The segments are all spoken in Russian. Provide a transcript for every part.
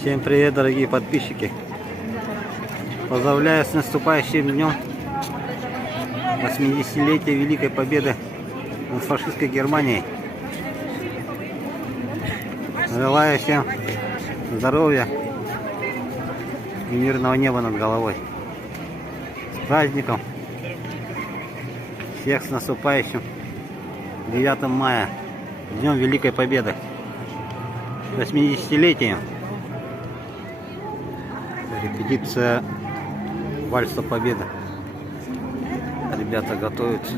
Всем привет, дорогие подписчики! Поздравляю с наступающим днем 80-летия Великой Победы над фашистской Германией. Желаю всем здоровья и мирного неба над головой. С праздником! Всех с наступающим 9 мая, Днем Великой Победы, 80-летием. Репетиция вальса Победы. Ребята готовятся.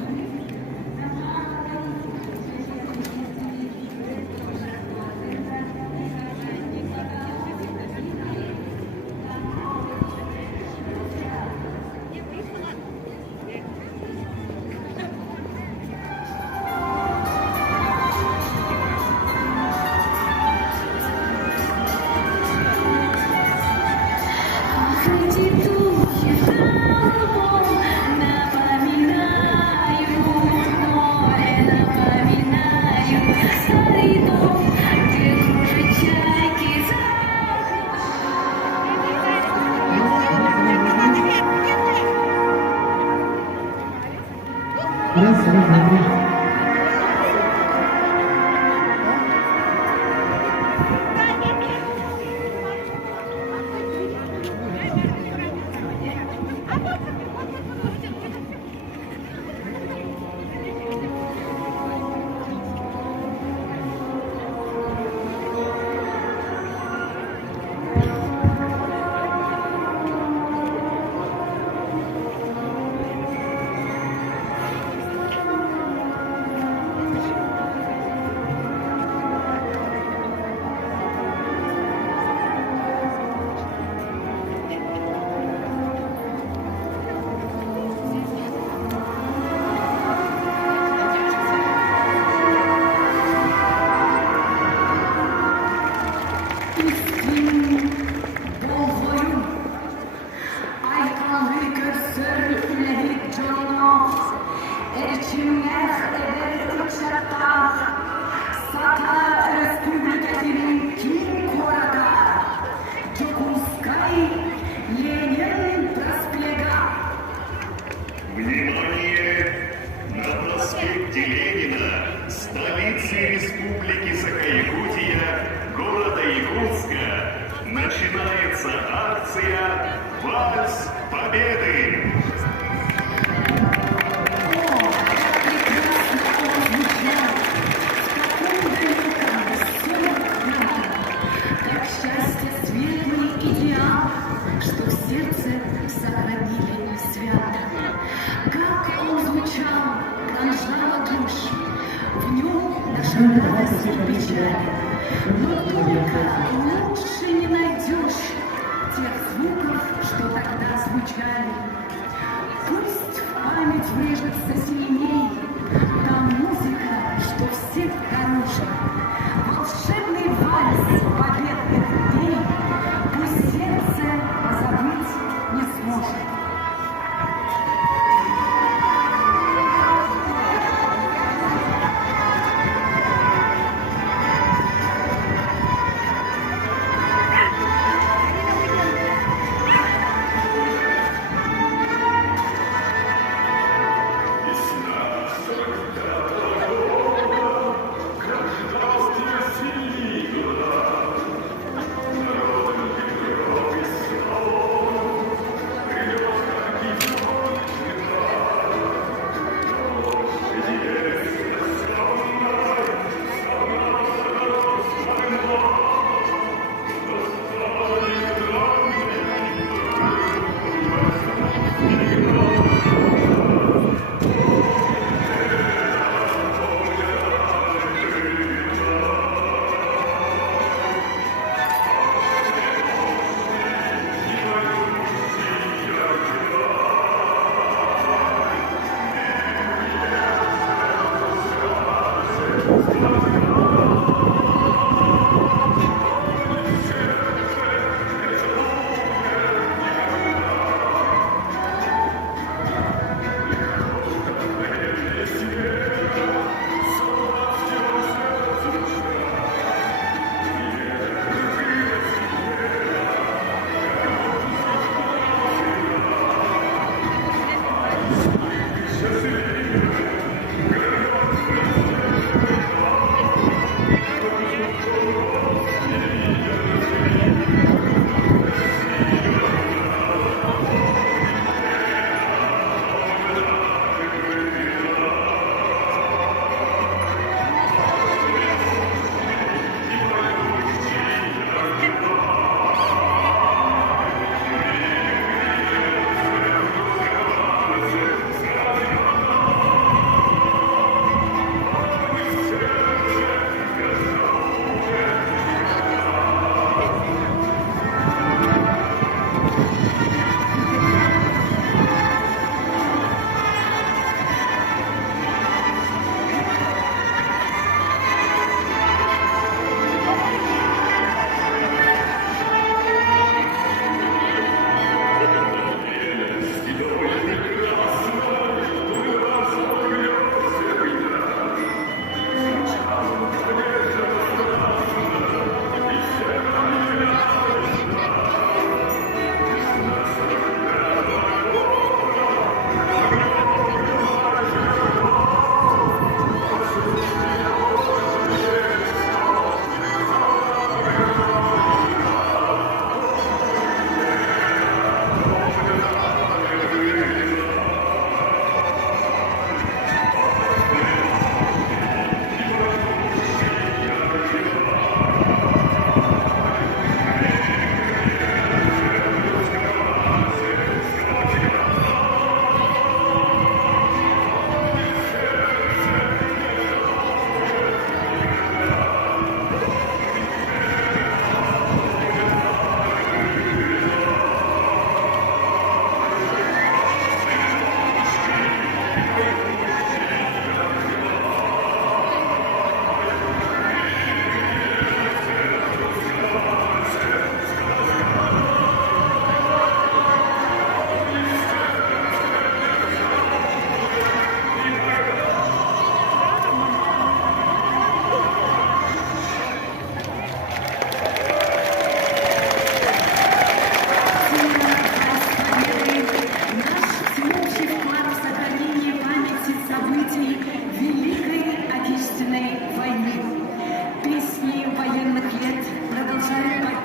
Внимание! На проспекте Ленина, столице Республики Саха-Якутия, города Якутска, начинается акция «Вальс Победы». Как счастье, светлый идеал, что в сердце сохранили свято. Как он звучал, пронзала душ, в нем наша радость и печаль. Но только лучше не найдешь тех звуков, что тогда звучали. Пусть в память врежется сильней та музыка, что всех дороже. Волшебный вальс победных дней пусть сердце позабыть не сможет. Когда в России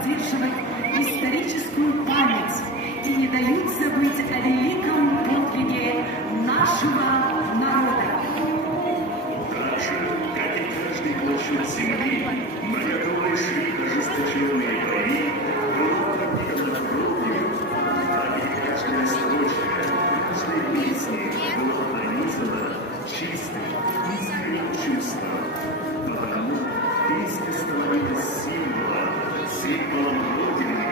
поддерживать историческую память и не дают забыть о великом подвиге нашего народа. Так же, как и каждый клочок земли, на которой шли ожесточенные бои, была пропитана кровью, так и каждая строчка, каждой песни была пронизана чистым, искренним чувством. Потому песня становилась символом Родины,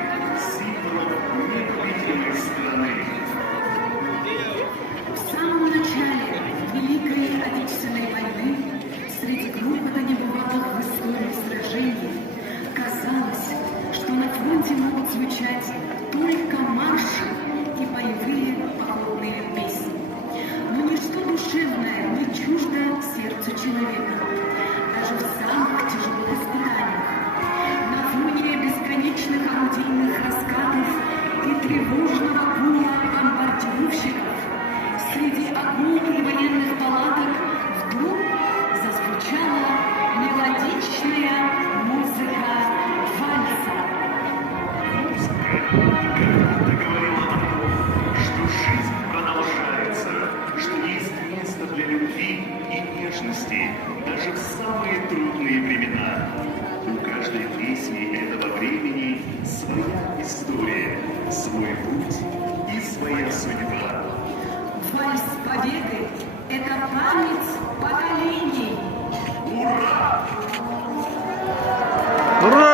символом непобедимой страны. В самом начале Великой Отечественной войны среди грохота небывалых в истории сражений казалось, что на фронте могут звучать только марши и боевые походные песни. Но ничто душевное не чуждо сердцу человека, даже в самых тяжелых испытаниях. На фоне бесконечных орудийных раскатов и тревожного гула бомбардировщиков среди огней и военных палаток вдруг зазвучала мелодичная музыка вальса. Как будто говорила о том, что жизнь продолжается, что есть место для любви и нежности даже в самые трудные времена. У каждой песни этого времени своя история, свой путь и своя судьба. Вальс Победы – это память поколений. Ура! Ура!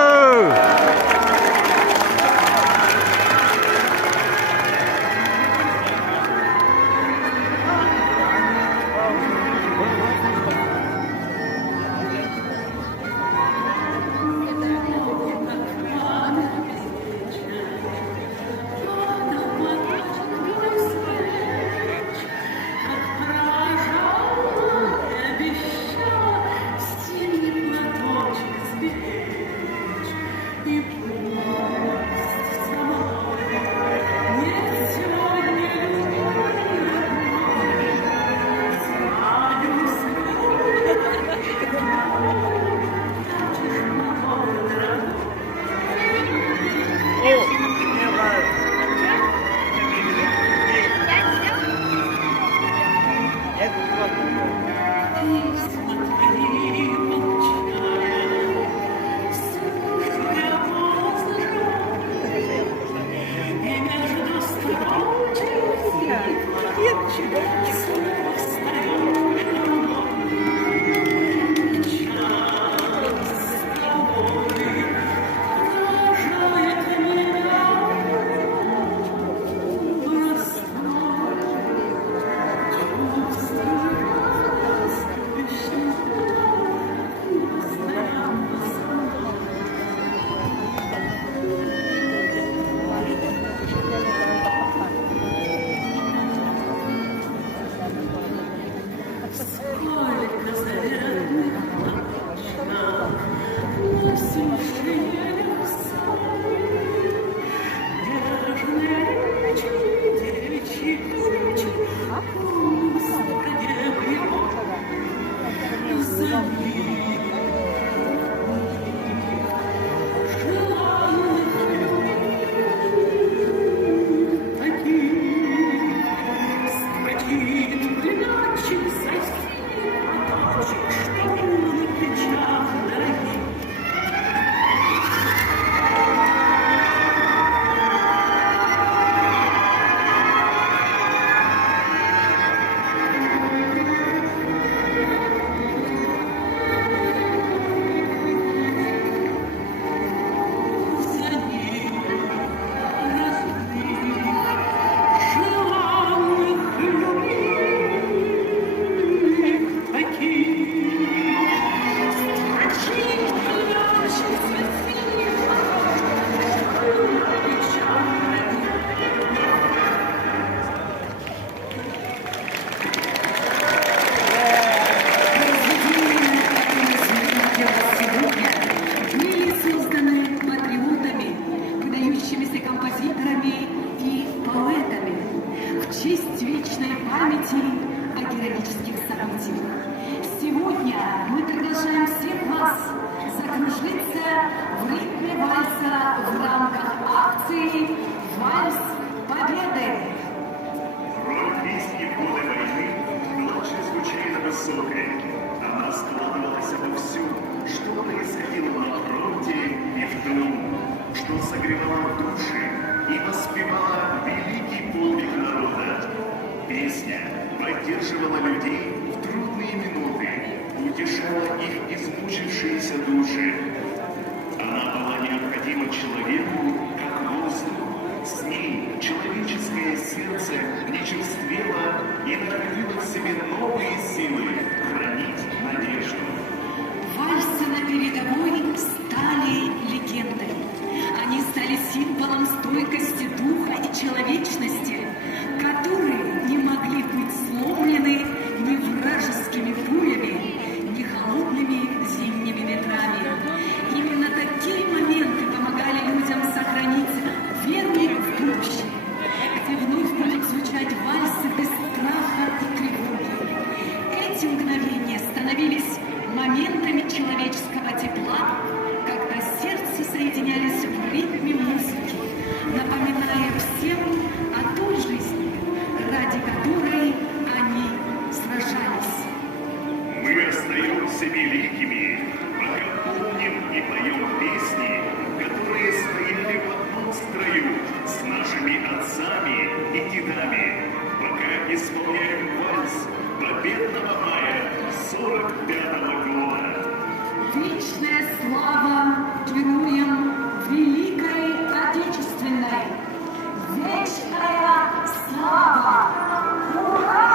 Сегодня мы приглашаем всех вас закружиться в ритме вальса акции «Вальс Победы». Роль песни в годы войны была чрезвычайно высокой. Она складывалась обо всем, что происходило на фронте и в тылу, что согревало души и воспевала великий подвиг народа. Песня поддерживала людей в трудные минуты, утешала их измучившиеся души. Она была необходима человеку, как воздух. С ней человеческое сердце не черствело и находило в себе новые силы хранить надежду. Вальсы на передовой стали легендой. Они стали символом стойкости духа и человечности, которые не могли быть сломлены ни вражескими пулями, ни холодными зимними ветрами. Именно такие моменты помогали людям сохранить веру в будущее, где вновь будут звучать вальсы без страха и тревоги. Эти мгновения становились моментами человеческого тепла, когда сердца соединялись в ритме музыки, напоминая всем о той жизни, ради которой они сражались. Мы остаемся великими, пока помним и поем песни, которые стояли в одном строю с нашими отцами и дедами, пока исполняем вальс победного мая 45-го года. Вечная слава героям Великой Отечественной! Вечная слава! Ура!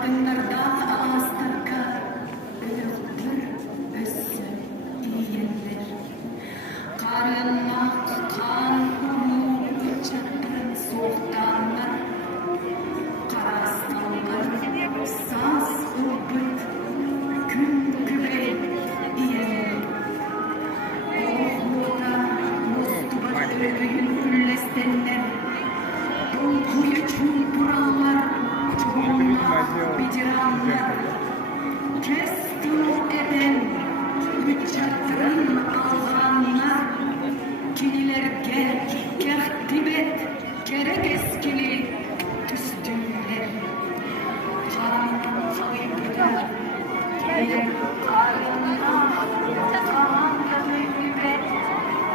Kadınlardan ağızlarga öğütler össü iyiyenler. Karınmak kan ulu uçakların soğuktanlar. Karastallar saz ılbıt gün güvey iyiyenler. Oğluda mustubat öbüyün üllestenler. Dolkuyu çumpuranlar, çoğunlar, biciranlar. Kestim eden, üç çatırın alğanlar. Kinilerge, kehtibet, gerek eskili tüstümler. Karanlık kayıplar, gelir karnına, karanlık mübet,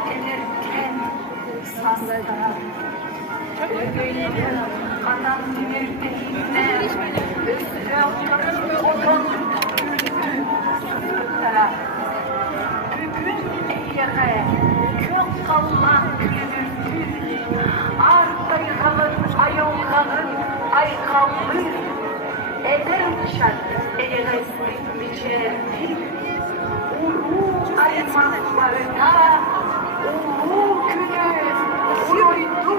gelirken sazlara. Ögeylerin kanan yüreğine, üstüne odun sırtlara. Bugün eyyere, kök kalman gülümsüz, ardaygalın, ayolgalın, aykallı. Eder uçar, eğreslik biçerdi. Ulu aymaklarına, ulu günü, uydu.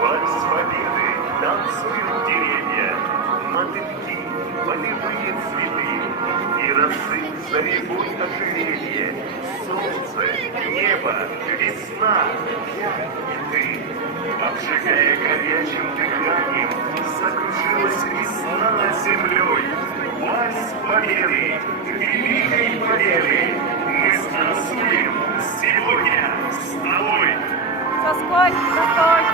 Вальс победы танцуют деревья, мотыльки, полевые цветы, и росы за рекой ожерелье, солнце, небо, весна, я и ты. Обжигая горячим дыханием, закружилась весна над землей. Вальс победы, великой победы, мы станцуем сегодня с тобой. Соской, соской.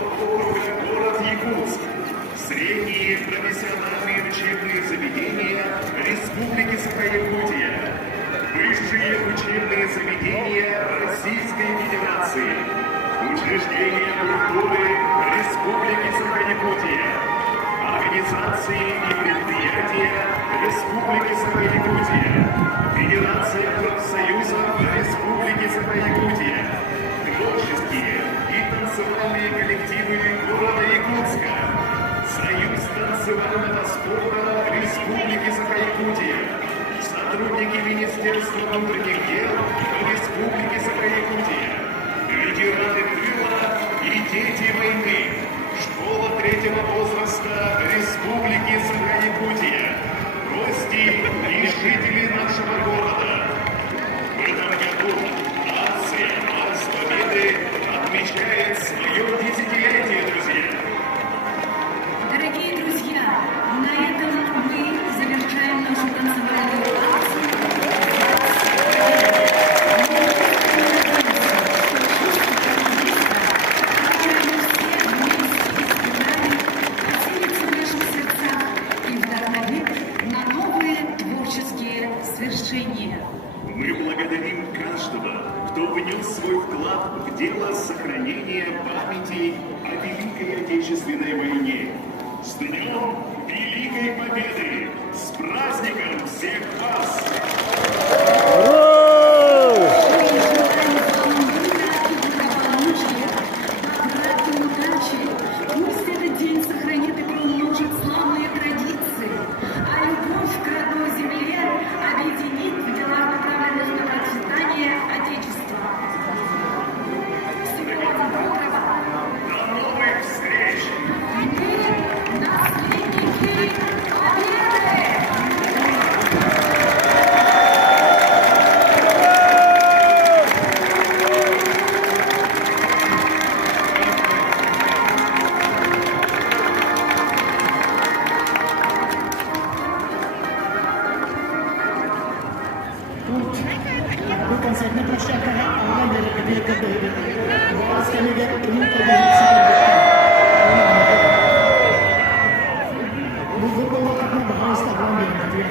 округа город Якутск. Средние профессиональные учебные заведения Республики Саха-Якутия. Высшие учебные заведения Российской Федерации. Учреждения культуры Республики Саха-Якутия. Организации и предприятия Республики Саха-Якутия. Федерация профсоюзов Республики Саха-Якутия. Творческие и танцевальные коллективы города Якутска. Союз танцевального спорта Республики Саха-Якутия. Сотрудники Министерства внутренних дел Республики Саха-Якутия. Ветераны тыла и дети войны. Школа третьего возраста Республики Саха-Якутия. Гости и жители нашего города. В этом году акция «Марш Победы» отмечает свое десятилетие, друзья. Дорогие друзья, на этом мы завершаем нашу танцевальную акцию. Поселится в наших сердцах и вдохновит на новые творческие свершения. Мы благодарим каждого, кто внес свой вклад в дело сохранения памяти о Великой Отечественной войне. С Днем Великой Победы! С праздником всех вас! Пусть этот день сохранит и приумножит славные традиции, а любовь к родной земле объединит в делах, направленных на процветание Отечества. Всего доброго! До новых встреч! Мы наследники Победы! Bukan saya mempersiapkan orang dari kedai-kedai ini. Bawa sekali dia ini kedai Bukan bawa kat nak bahas tak orang dia.